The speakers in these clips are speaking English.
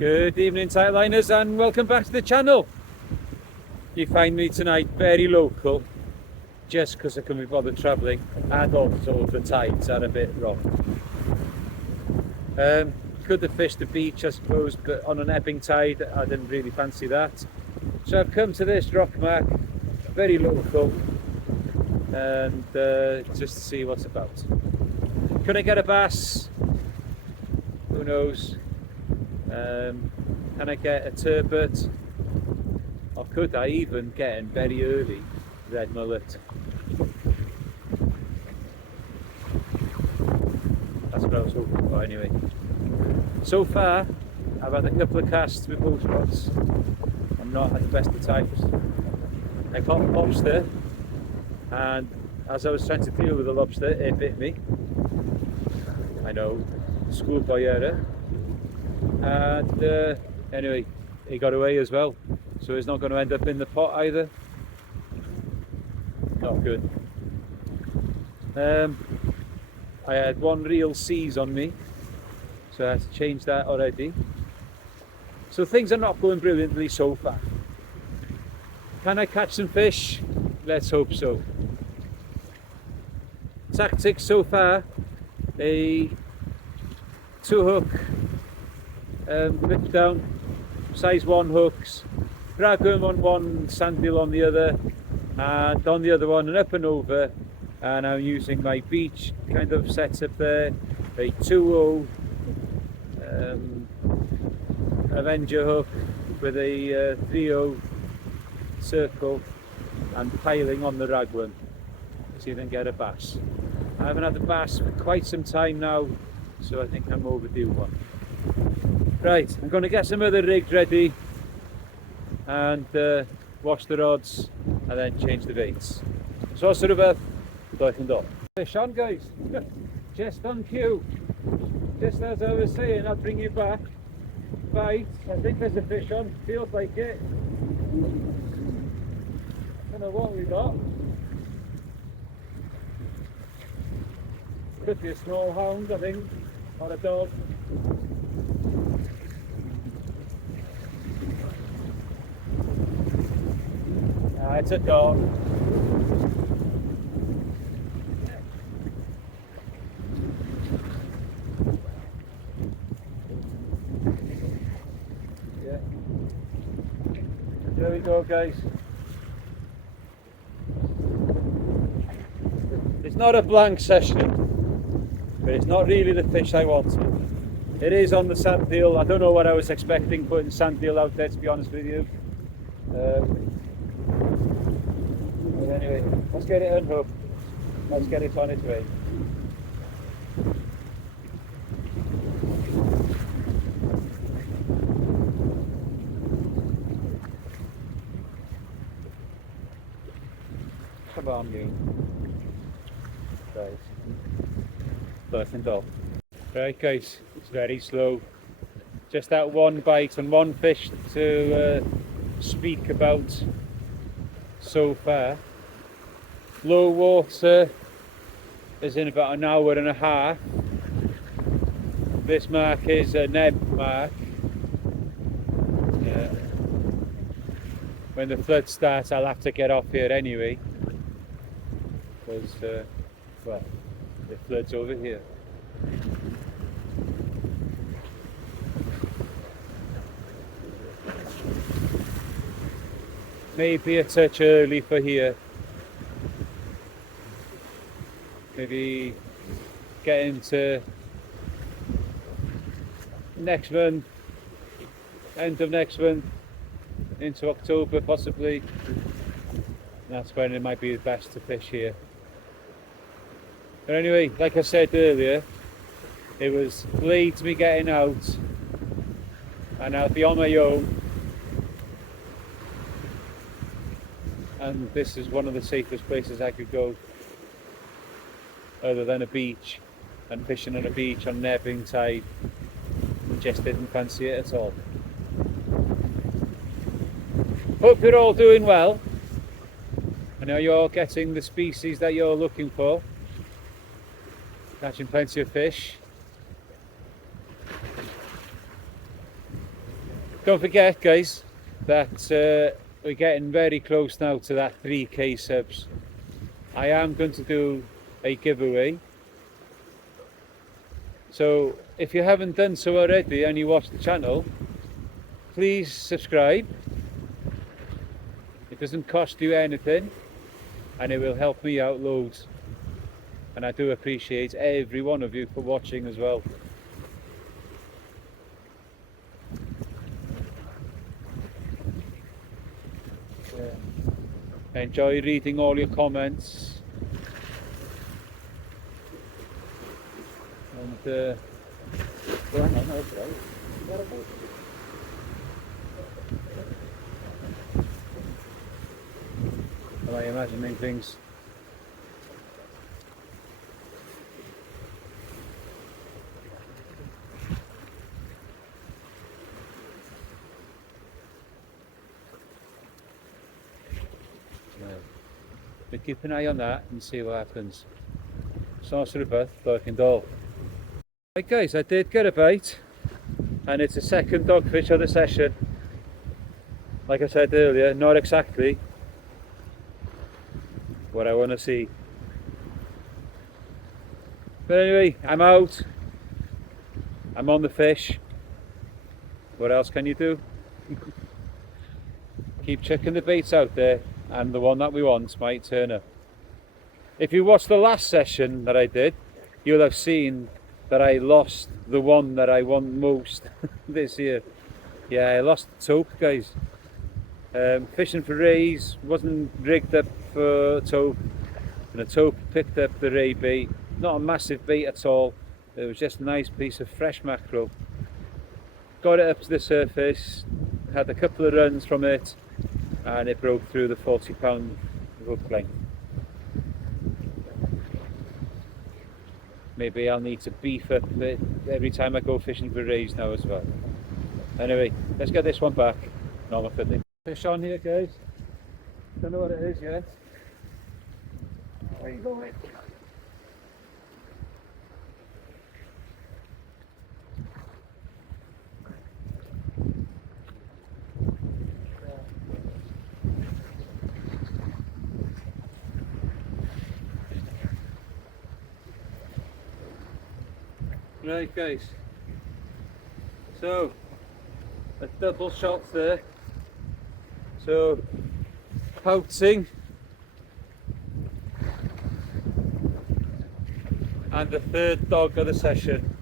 Good evening, Tightliners, and welcome back to the channel. You find me tonight very local, just because I can be bothered travelling, and also the tides are a bit rough. Could have fished the beach, I suppose, but on an ebbing tide, I didn't really fancy that. So I've come to this rock mark, very local, and just to see what's about. Could I get a bass? Who knows? Can I get a turbot? Or could I even get in very early red mullet? That's what I was hoping for anyway. So far, I've had a couple of casts with both rods. I'm not at the best of times. I caught a lobster, and as I was trying to deal with the lobster, it bit me. I know, schoolboy error. And anyway, he got away as well, so he's not going to end up in the pot either. Not good. I had one real seize on me, so I had to change that already. So things are not going brilliantly so far. Can I catch some fish? Let's hope so. Tactics so far: a 2-hook lift down, size 1 hooks, drag them on one, sand deal on the other, and on the other one an up and over, and I'm using my beach kind of setup there, a 2-0 Avenger hook with a 3-0 circle and piling on the ragworm. See if I can get a bass. I haven't had a bass for quite some time now, so I think I'm overdue one. Right, I'm going to get some other rigs ready and wash the rods and then change the baits. Så ser det ut. Då. Fish on, guys. Just on cue. Just as I was saying, I'll bring you back. Bite. I think there's a fish on. Feels like it. Don't know what we got. Could be a small hound, I think, or a dog. It's a dog. Yeah. There we go, guys. It's not a blank session, but it's not really the fish I wanted. It is on the sand deal. I don't know what I was expecting putting sand deal out there, to be honest with you. But anyway, let's get it unhooked. Let's get it on its way. Come on, you. Right. Birthing dog. Right, guys, it's very slow. Just that one bite and one fish to speak about so far. Low water is in about an hour and a half. This mark is a neb mark. Yeah. When the flood starts, I'll have to get off here anyway, because well, the flood's over here. Maybe a touch early for here. Maybe get into next month, end of next month, into October possibly. That's when it might be the best to fish here. But anyway, like I said earlier, it was late to me getting out, and I'll be on my own. And this is one of the safest places I could go, other than a beach, and fishing on a beach on an ebbing tide. Just didn't fancy it at all. Hope you're all doing well. I know you're all getting the species that you're looking for. Catching plenty of fish. Don't forget, guys, that we're getting very close now to that 3k subs. I am going to do a giveaway. So if you haven't done so already and you watch the channel, please subscribe. It doesn't cost you anything and it will help me out loads. And I do appreciate every one of you for watching as well. Enjoy reading all your comments. And well, hang on, that's right. What about it? Am I imagining things? But keep an eye on that and see what happens. Sounds rhywbeth, dog and all. Right guys, I did get a bite and it's a second dogfish of the session. Like I said earlier, not exactly what I want to see. But anyway, I'm out. I'm on the fish. What else can you do? Keep checking the baits out there, and the one that we want might turn up. If you watched the last session that I did, you'll have seen that I lost the one that I want most this year. Yeah, I lost the taupe, guys. Fishing for rays, wasn't rigged up for taupe, and the taupe picked up the ray bait. Not a massive bait at all, it was just a nice piece of fresh mackerel. Got it up to the surface, had a couple of runs from it, and it broke through the 40-pound hook length. Maybe I'll need to beef up it every time I go fishing for rays now as well. Anyway, let's get this one back. Normal fitting. Fish on here, guys. Don't know what it is yet. Where you going? Right guys, so a double shot there, so pouting and the third dog of the session.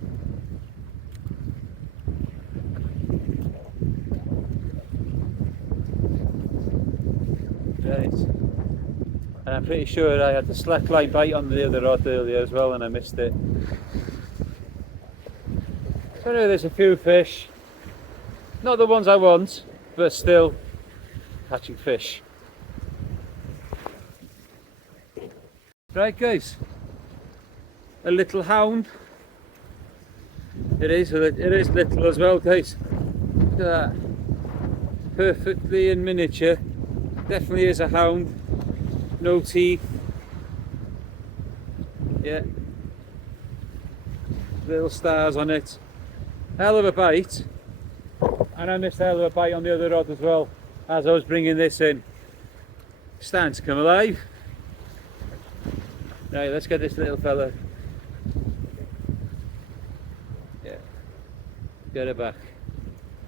Right, and I'm pretty sure I had the slackline bite on the other rod earlier as well and I missed it. So anyway, there's a few fish, not the ones I want, but still catching fish. Right guys, a little hound. It is little as well, guys. Look at that, perfectly in miniature. Definitely is a hound, no teeth. Yeah, little stars on it. Hell of a bite, and I missed a hell of a bite on the other rod as well as I was bringing this in. Starting to come alive. Right, let's get this little fella. Yeah, get it back.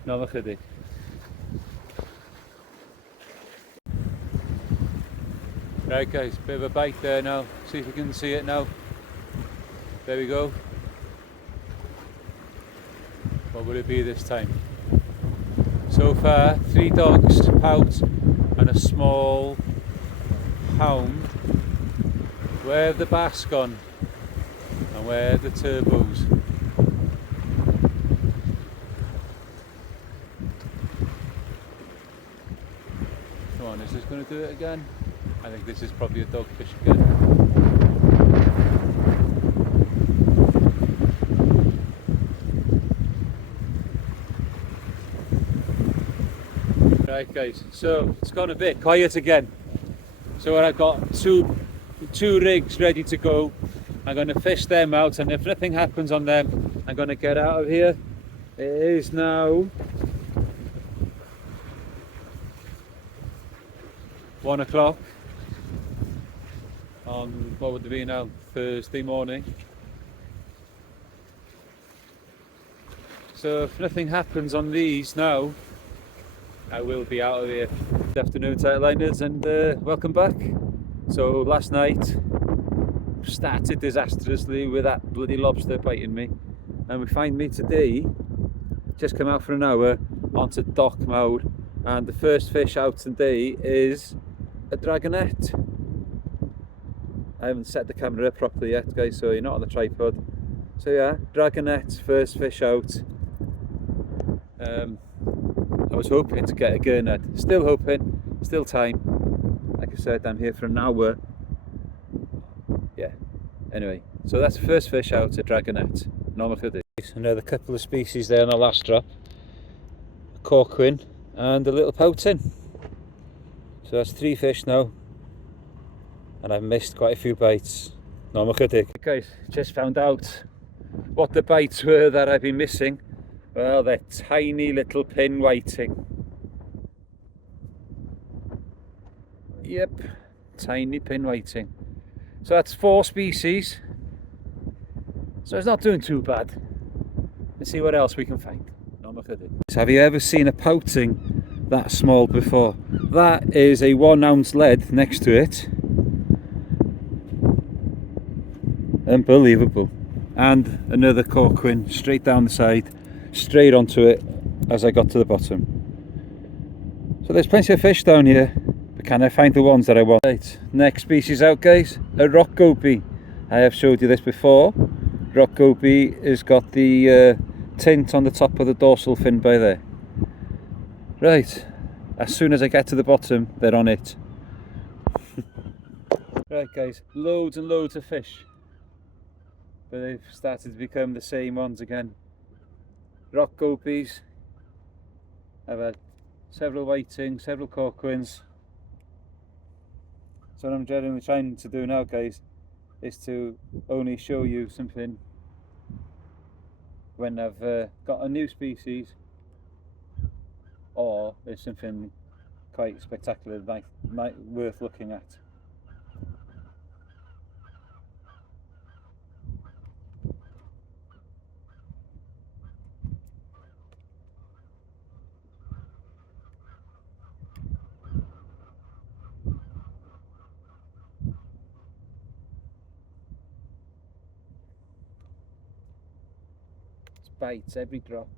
No chydig. Right guys, bit of a bite there now. See if we can see it now. There we go. What will it be this time? So far, 3 dogs, pout, and a small hound. Where have the bass gone? And where are the turbos? Come on, is this going to do it again? I think this is probably a dogfish again. Right guys, so it's gone a bit quiet again. So I've got two rigs ready to go. I'm going to fish them out, and if nothing happens on them, I'm going to get out of here. It is now 1 o'clock on, what would it be now, Thursday morning. So if nothing happens on these now, I will be out of here. Good afternoon, Tightliners, and welcome back. So last night started disastrously with that bloody lobster biting me, and we find me today just come out for an hour onto dock mode, and the first fish out today is a dragonet. I haven't set the camera up properly yet, guys, so you're not on the tripod. So yeah, dragonet, first fish out. I was hoping to get a gurnard, still hoping, still time. Like I said, I'm here for an hour. Yeah, anyway, so that's the first fish out, a dragonet. Normal hoodie. Another couple of species there on the last drop. A corquin and a little pouting. So that's 3 fish now. And I've missed quite a few bites. Normal hoodie. Guys, just found out what the bites were that I've been missing. Well, they're tiny little pin whiting. Yep, tiny pin whiting. So that's 4 species. So it's not doing too bad. Let's see what else we can find. Have you ever seen a pouting that small before? That is a 1 ounce lead next to it. Unbelievable. And another corquin straight down the side, straight onto it as I got to the bottom. So there's plenty of fish down here, but can I find the ones that I want? Right, next species out, guys, a rock goby. I have showed you this before. Rock goby has got the tint on the top of the dorsal fin by there. Right, as soon as I get to the bottom, they're on it. Right, guys, loads and loads of fish, but they've started to become the same ones again. Rock gobies. I've had several whitings, several corquins. So what I'm generally trying to do now, guys, is to only show you something when I've got a new species, or there's something quite spectacular, might worth looking at. It's bites every drop.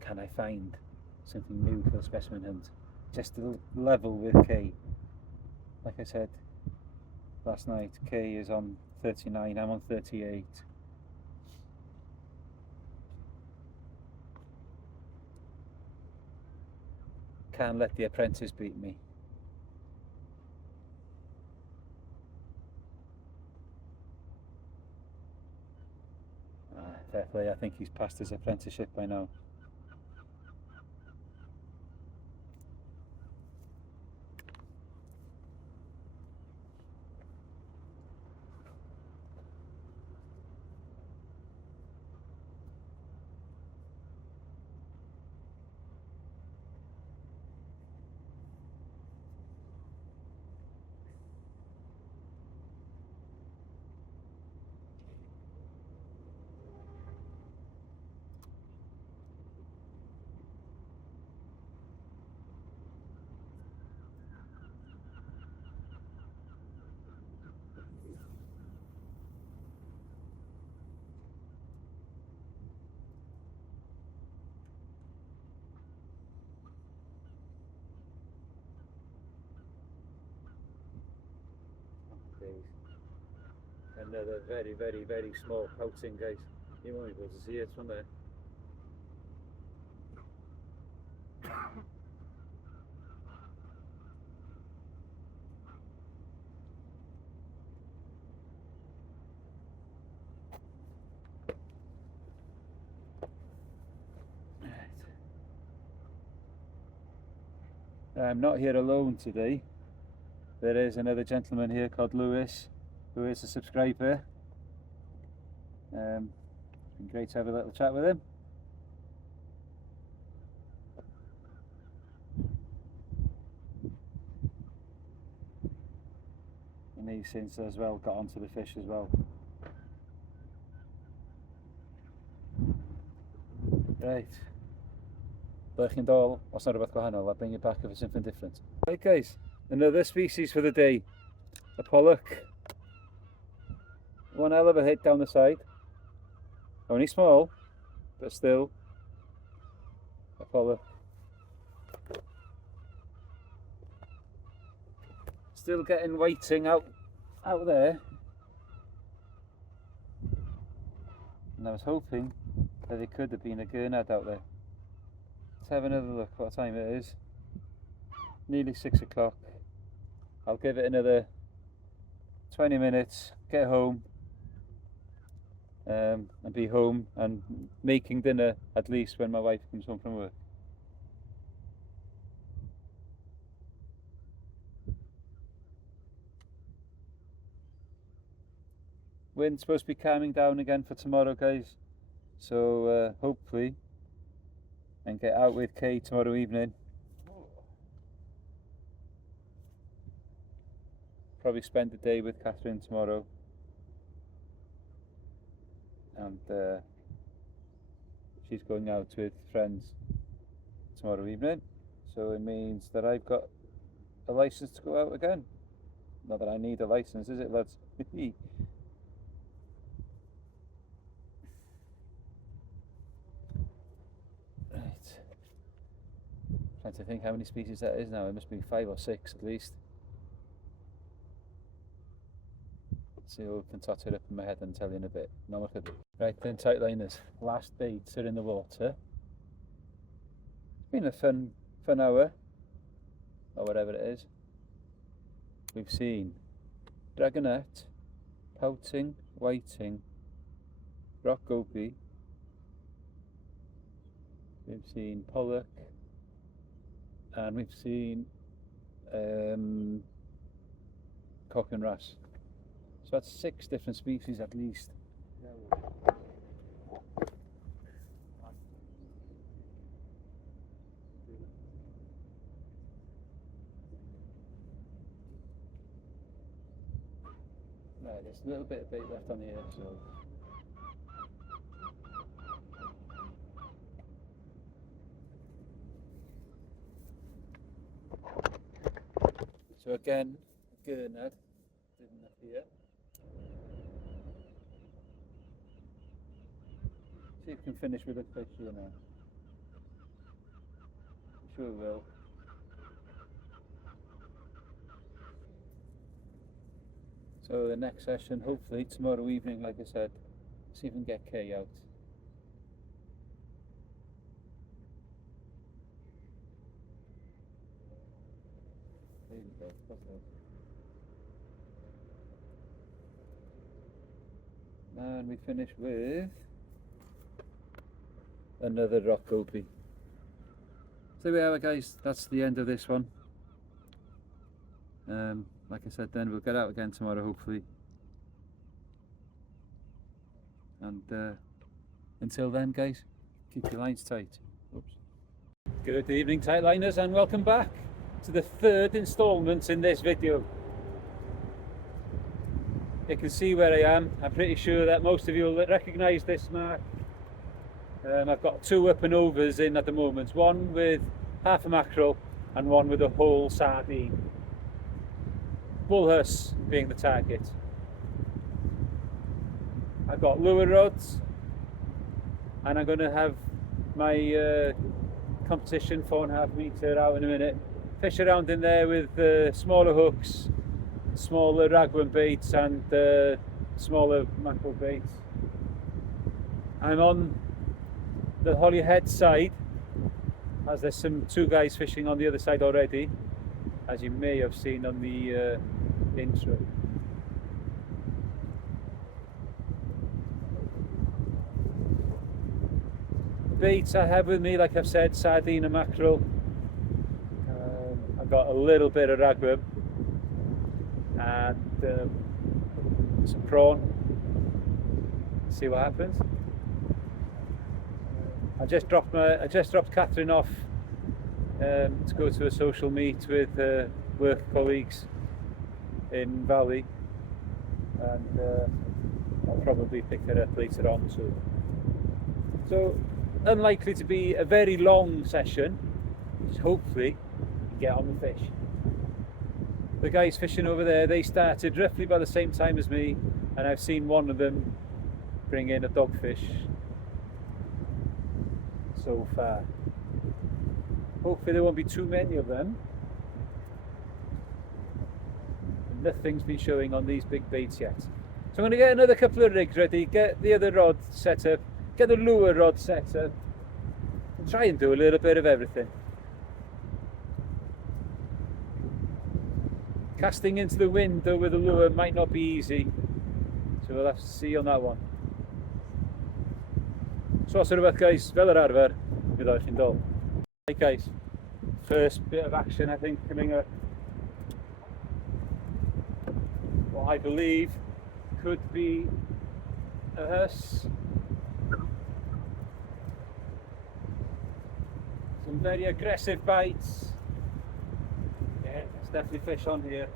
Can I find something new for the specimen hunt? Just to level with K. Like I said last night, K is on 39, I'm on 38. Can't let the apprentice beat me. Fair play, I think he's passed his apprenticeship by now. Another very, very, very small pouting, guys. You won't be able to see it from there. I'm not here alone today. There is another gentleman here called Lewis, who is a subscriber. Been great to have a little chat with him. And he's since as well got onto the fish as well. Right. Lurching doll, os na rhywbeth gwahanol, I'll bring you back if it's something different. Right guys, another species for the day. A pollock. One hell of a hit down the side. Only small, but still a pollock. Still getting whiting out there. And I was hoping that it could have been a gurnard out there. Let's have another look what time it is. Nearly 6 o'clock. I'll give it another 20 minutes, get home, and be home and making dinner at least when my wife comes home from work. Wind's supposed to be calming down again for tomorrow guys, so hopefully I can get out with Kay tomorrow evening. Probably spend the day with Catherine tomorrow, and she's going out with friends tomorrow evening, so it means that I've got a license to go out again. Not that I need a license, is it lads? Right, trying to think how many species that is now. It must be 5 or 6 at least. See if I can tot it up in my head and tell you in a bit. No more could. Right then, tight liners. Last baits are in the water. It's been a fun hour, or whatever it is. We've seen dragonet, pouting, whiting, rock goby. We've seen pollock, and we've seen cock and wrasse. So that's 6 different species at least. Right, there's a little bit of bait left on here, so. So again, gurnard didn't appear. See if we can finish with a fish here now. I'm sure we will. So the next session, hopefully tomorrow evening, like I said, see if we can get Kay out. There you go, that's it. And we finish with another rock goby. So there we are guys, that's the end of this one. Like I said then, we'll get out again tomorrow hopefully. And until then guys, keep your lines tight. Oops. Good evening tight liners, and welcome back to the 3rd instalment in this video. You can see where I am. I'm pretty sure that most of you will recognise this mark. I've got 2 up and overs in at the moment, one with half a mackerel and one with a whole sardine. Bullhuss being the target. I've got lure rods, and I'm going to have my competition 4.5 metre out in a minute. Fish around in there with smaller hooks, smaller ragworm baits and smaller mackerel baits. I'm on the Holyhead side, as there's 2 guys fishing on the other side already, as you may have seen on the intro. The baits I have with me, like I've said, sardine and mackerel. I've got a little bit of ragworm and some prawn. See what happens. I just dropped Catherine off to go to a social meet with work colleagues in Valley, and I'll probably pick her up later on soon. So unlikely to be a very long session, just hopefully get on the fish. The guys fishing over there, they started roughly by the same time as me, and I've seen one of them bring in a dogfish so far. Hopefully there won't be too many of them. Nothing's been showing on these big baits yet. So I'm going to get another couple of rigs ready, get the other rod set up, get the lure rod set up, and try and do a little bit of everything. Casting into the wind though with a lure might not be easy, so we'll have to see on that one. Så ser det ut guys, fel yr arfer, gyda chi'n dol. Right guys, first bit of action I think coming up. What I believe could be a huss. Some very aggressive bites. Yeah, there's definitely fish on here.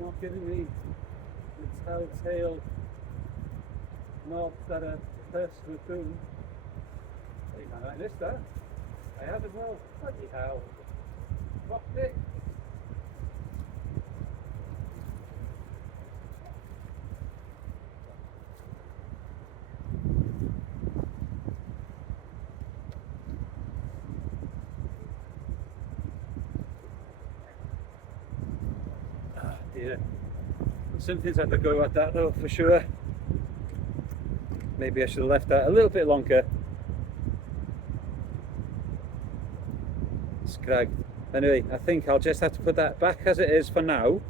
Not giving me the telltale nod that a huss would do. Hey man, I missed that. I have as well. Bloody hell. Dropped it. Yeah, something's had to go at that though for sure. Maybe I should have left that a little bit longer. Scrag. Anyway, I think I'll just have to put that back as it is for now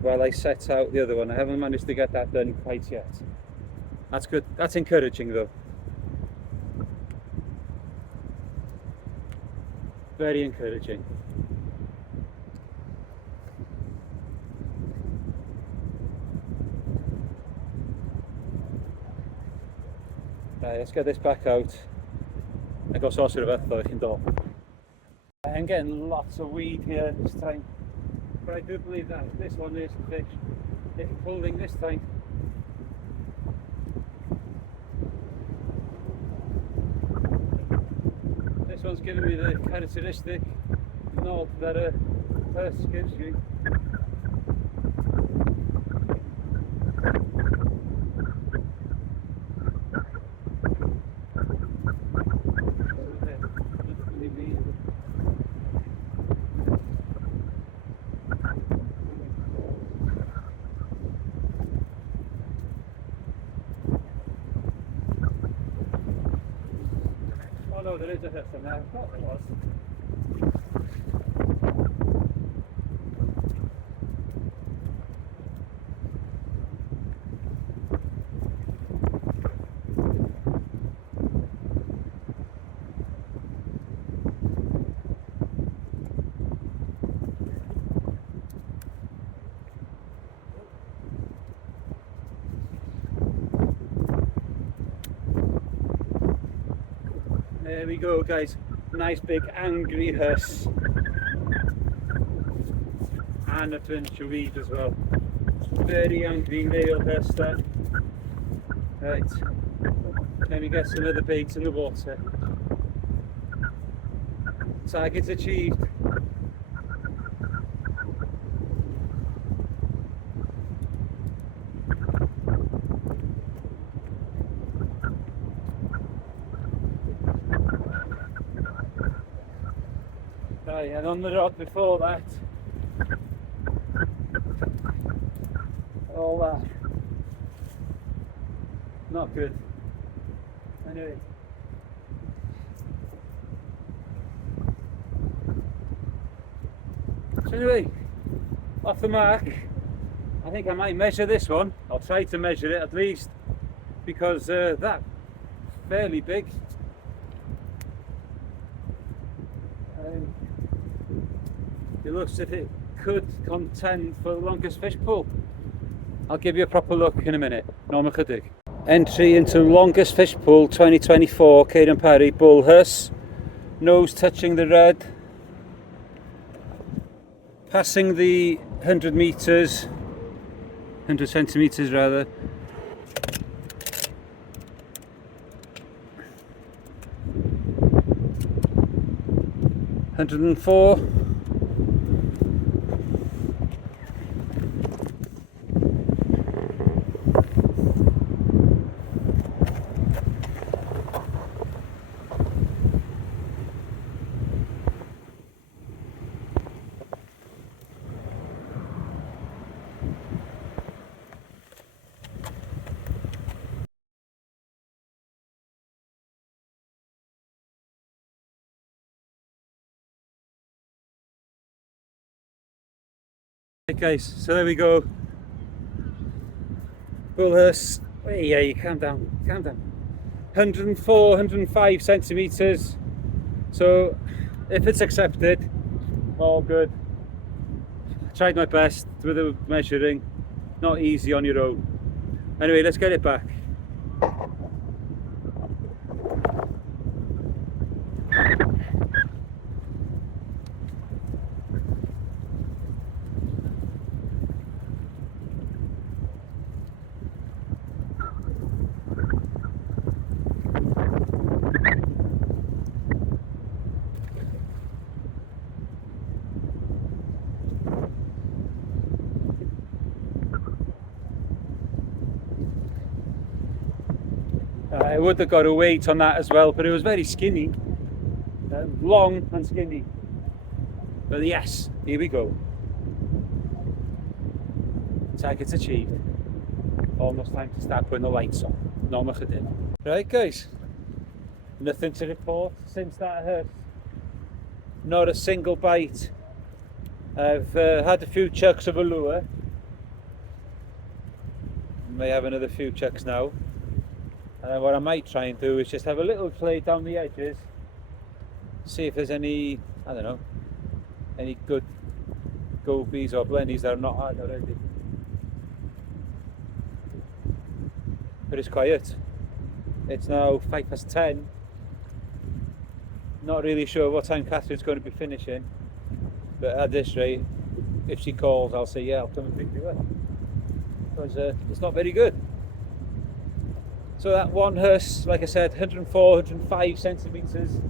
while I set out the other one. I haven't managed to get that done quite yet. That's good. That's encouraging though. Very encouraging. Right, let's get this back out. I got saucer of earth though, I can do. I'm getting lots of weed here this time, but I do believe that this one is the fish. It's pulling this time. This one's giving me the characteristic nod that a huss gives you. Oh no, there is a huss in there. I thought there was. There we go guys, nice big angry huss and a pinch of weed as well. Very angry male huss there. Right, let me get some other baits in the water. Target achieved. Right, and on the rod before that, all that, not good. Anyway, so anyway, off the mark. I think I might measure this one. I'll try to measure it at least, because that fairly big. It looks as if it could contend for the longest fish pull. I'll give you a proper look in a minute. Norma Chydig. Entry into longest fish pull 2024, Caden Parry, Bullhurst. Nose touching the red. Passing the 100 metres, 100 centimetres rather. $104. Hey guys, so there we go. Bullhurst. Hey, yeah, you calm down, calm down. 104, 105 centimetres. So if it's accepted, all good. I tried my best with the measuring. Not easy on your own. Anyway, let's get it back. I would have got a weight on that as well, but it was very skinny, long and skinny. But yes, here we go. Target's achieved. Almost time to start putting the lights on. Norma Chydig. Right guys, nothing to report since that hurt. Not a single bite. I've had a few chucks of a lure. May have another few chucks now. What I might try and do is just have a little play down the edges, see if there's any, I don't know, any good gobies or blennies that are not hard already. But it's quiet. It's now 10:05. Not really sure what time Catherine's going to be finishing, but at this rate, if she calls, I'll say yeah, I'll come and pick you up. Because it's not very good. So that one hearse, like I said, 104, 105 centimetres.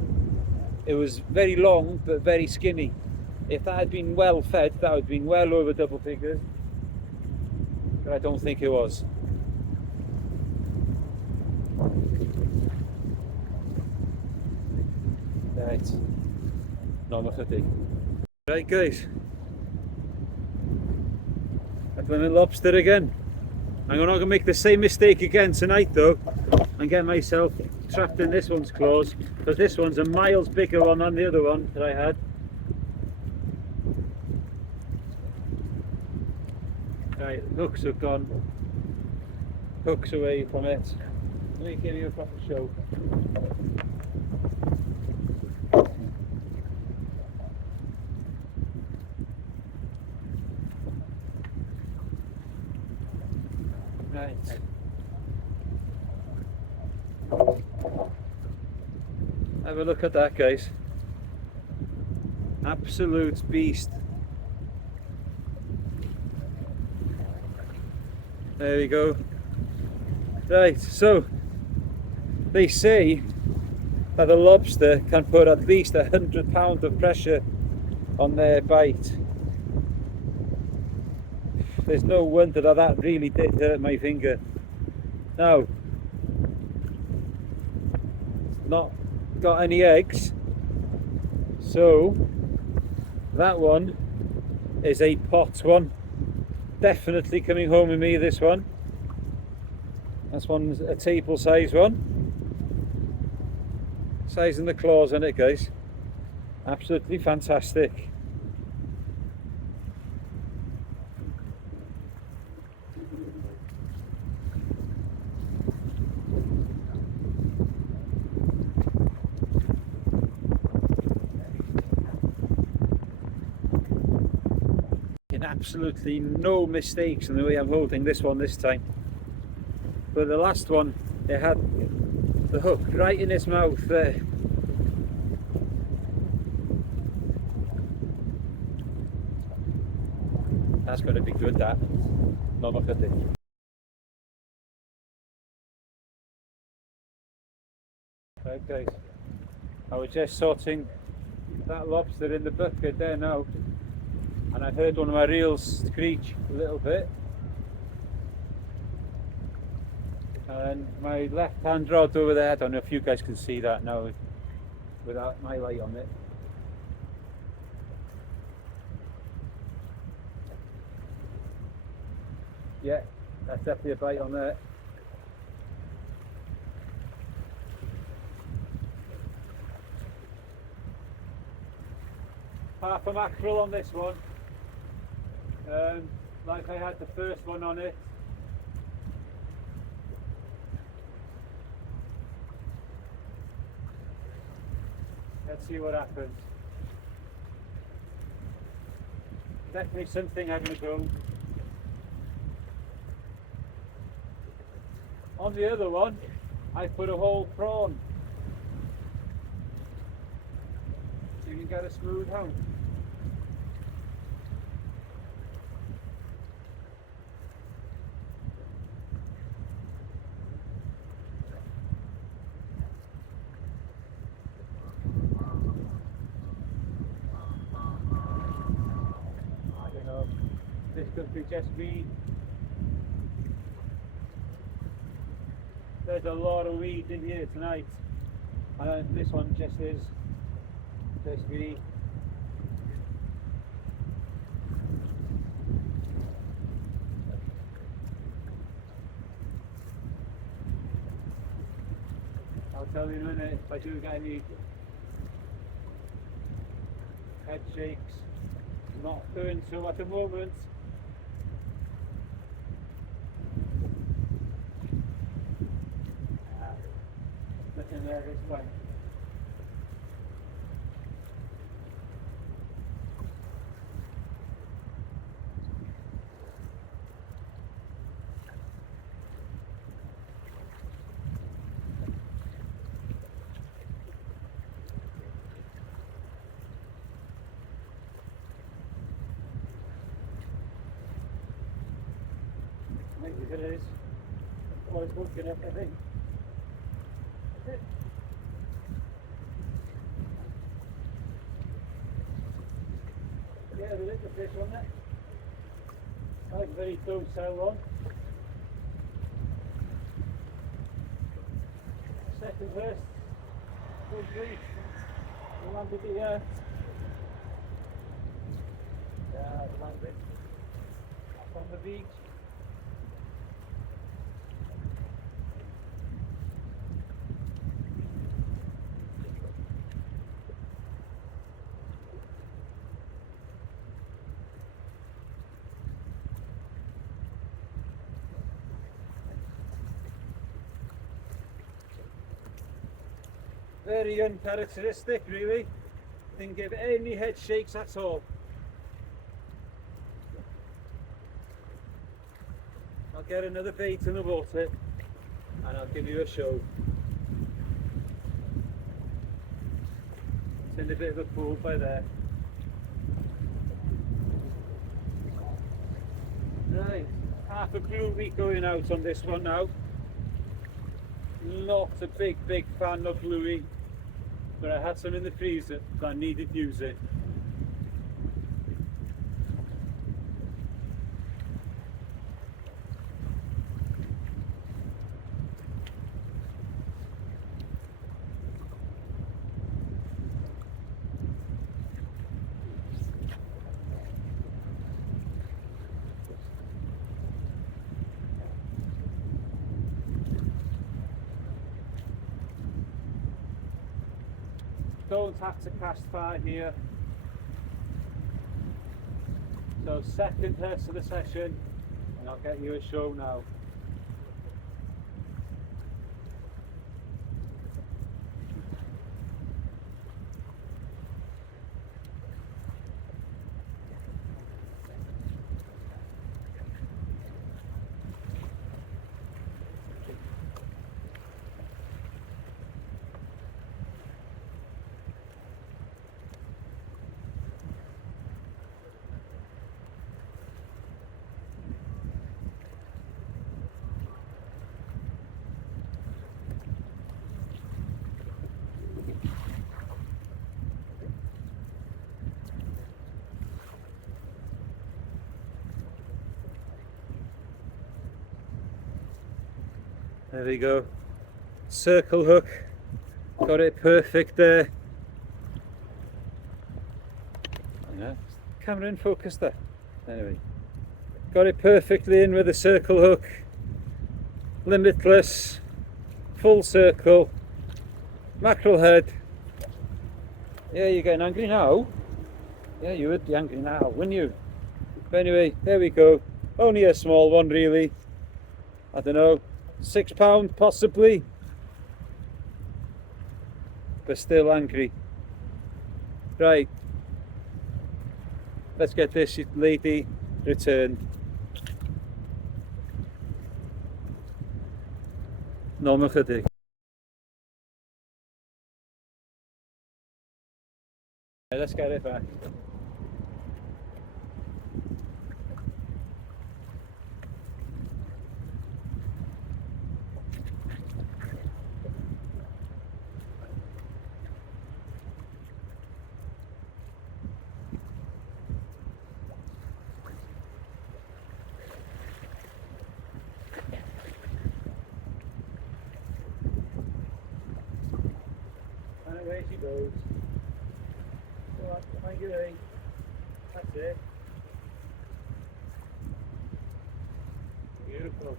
It was very long, but very skinny. If that had been well fed, that would have been well over double figures. But I don't think it was. Right. Norma Chydig. Right guys. I'm going to lobster again. I'm not going to make the same mistake again tonight though and get myself trapped in this one's claws, because this one's a miles bigger one than the other one that I had. Right, hooks have gone. Hooks away from it. Let me give you a proper show. Right. Have a look at that guys. Absolute beast. There we go. Right, so they say that a lobster can put at least 100 pounds of pressure on their bite. There's no wonder that really did hurt my finger. Now, not got any eggs, so that one is a pot one. Definitely coming home with me, this one. This one's a table size one. Size in the claws on it guys. Absolutely fantastic. absolutely no mistakes in the way I'm holding this one this time. But the last one, it had the hook right in its mouth there. That's going to be good, that. Not look at it. Right guys, I was just sorting that lobster in the bucket there now, and I heard one of my reels screech a little bit, and my left hand rod over there, I don't know if you guys can see that now without my light on it. Yeah, that's definitely a bite on there. Half a mackerel on this one, like I had the first one on it. Let's see what happens. Definitely something having a go. On the other one, I put a whole prawn. So you can get a smooth home. I don't know, this could be just me. There's a lot of weed in here tonight, and this one just is just me. I'll tell you in a minute if I do get any head shakes. I'm not doing so at the moment. Nothing there this way. Maybe it is. Well, it's looking up, I think. Yeah, the little fish on it. Like very docile one. Second verse. Good grief. We landed it here. Yeah, we landed up on the beach. Very uncharacteristic, really. Didn't give any head shakes at all. I'll get another bait in the water and I'll give you a show. It's in a bit of a pool by there. Right, half a bluey going out on this one now. Not a big fan of bluey, but I had some in the freezer that I needed using. Don't have to cast far here. So second test of the session, and I'll get you a show now. There we go. Circle hook. Got it perfect there. Yeah, camera in focus there. Anyway, got it perfectly in with a circle hook. Limitless. Full circle. Mackerel head. Yeah, you're getting angry now. Yeah, you would be angry now, wouldn't you? But anyway, there we go. Only a small one, really. I don't know, £6 possibly. But still angry. Right. Let's get this lady returned. No more chydig. Let's get it back. And away she goes. So that's my That's it. Beautiful.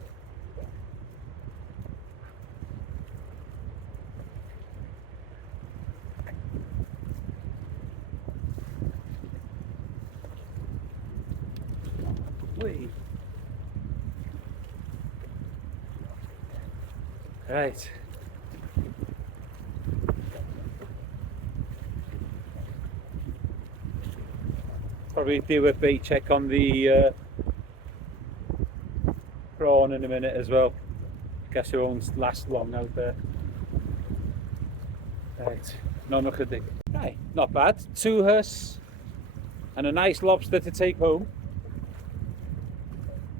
Wait. Right. Probably do a bait check on the prawn in a minute as well. Guess it won't last long out there. Right, right, not bad. 2 hus and a nice lobster to take home.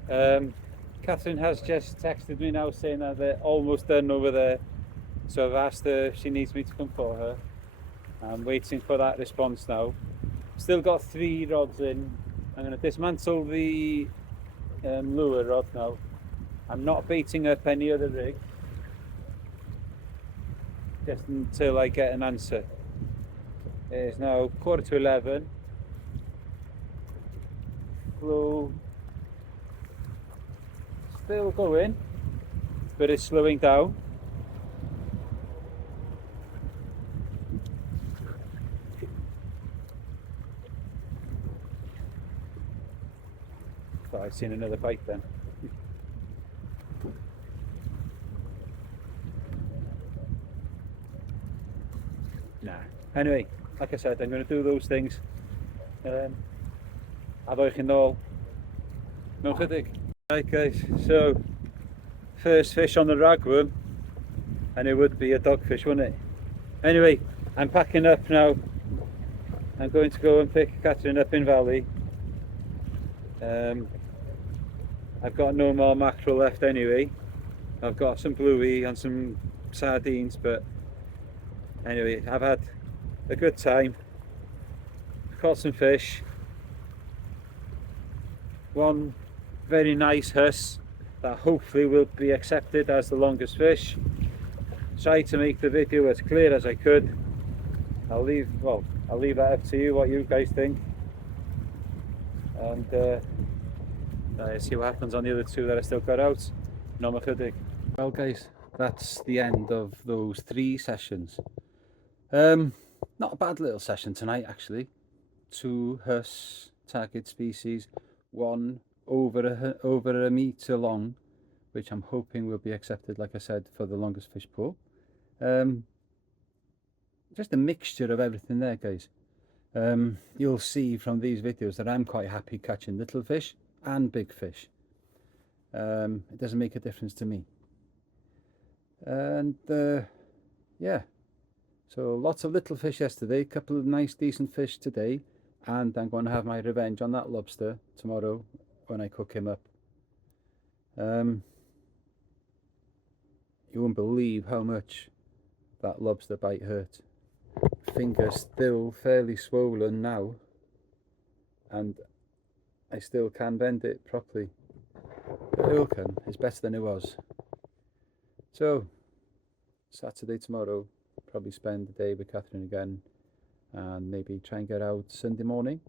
Catherine has just texted me now saying that they're almost done over there, so I've asked her if she needs me to come for her. I'm waiting for that response now. Still got 3 rods in. I'm going to dismantle the lure rod now. I'm not baiting up any other rig just until I get an answer. It is now 11:15. Flow still going, but it's slowing down. Thought I'd seen another bite then. Nah. Anyway, like I said, I'm going to do those things. A boi chi'n nôl mewn chydig. Right guys, so first fish on the ragworm, and it would be a dogfish, wouldn't it? Anyway, I'm packing up now. I'm going to go and pick Catherine up in Valley. I've got no more mackerel left anyway. I've got some bluey and some sardines, but anyway, I've had a good time. Caught some fish. One very nice hus that hopefully will be accepted as the longest fish. Tried to make the video as clear as I could. I'll leave that up to you, what you guys think, and see what happens on the other 2 that I still got out. No more chydig. Well guys, that's the end of those 3 sessions. Not a bad little session tonight actually. 2 hus target species, 1 over a metre long, which I'm hoping will be accepted, like I said, for the longest fish pool. Just a mixture of everything there, guys. You'll see from these videos that I'm quite happy catching little fish and big fish. It doesn't make a difference to me. And yeah, so lots of little fish yesterday, a couple of nice decent fish today, and I'm going to have my revenge on that lobster tomorrow when I cook him up. You won't believe how much that lobster bite hurt. Finger's still fairly swollen now, and I still can bend it properly. The hook is better than it was. So Saturday tomorrow, probably spend the day with Catherine again, and maybe try and get out Sunday morning.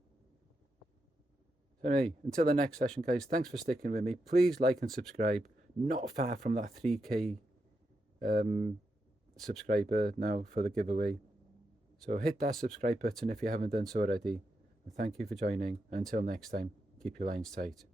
So anyway, until the next session, guys, thanks for sticking with me. Please like and subscribe. Not far from that 3k subscriber now for the giveaway. So hit that subscribe button if you haven't done so already. And thank you for joining. Until next time, keep your lines tight.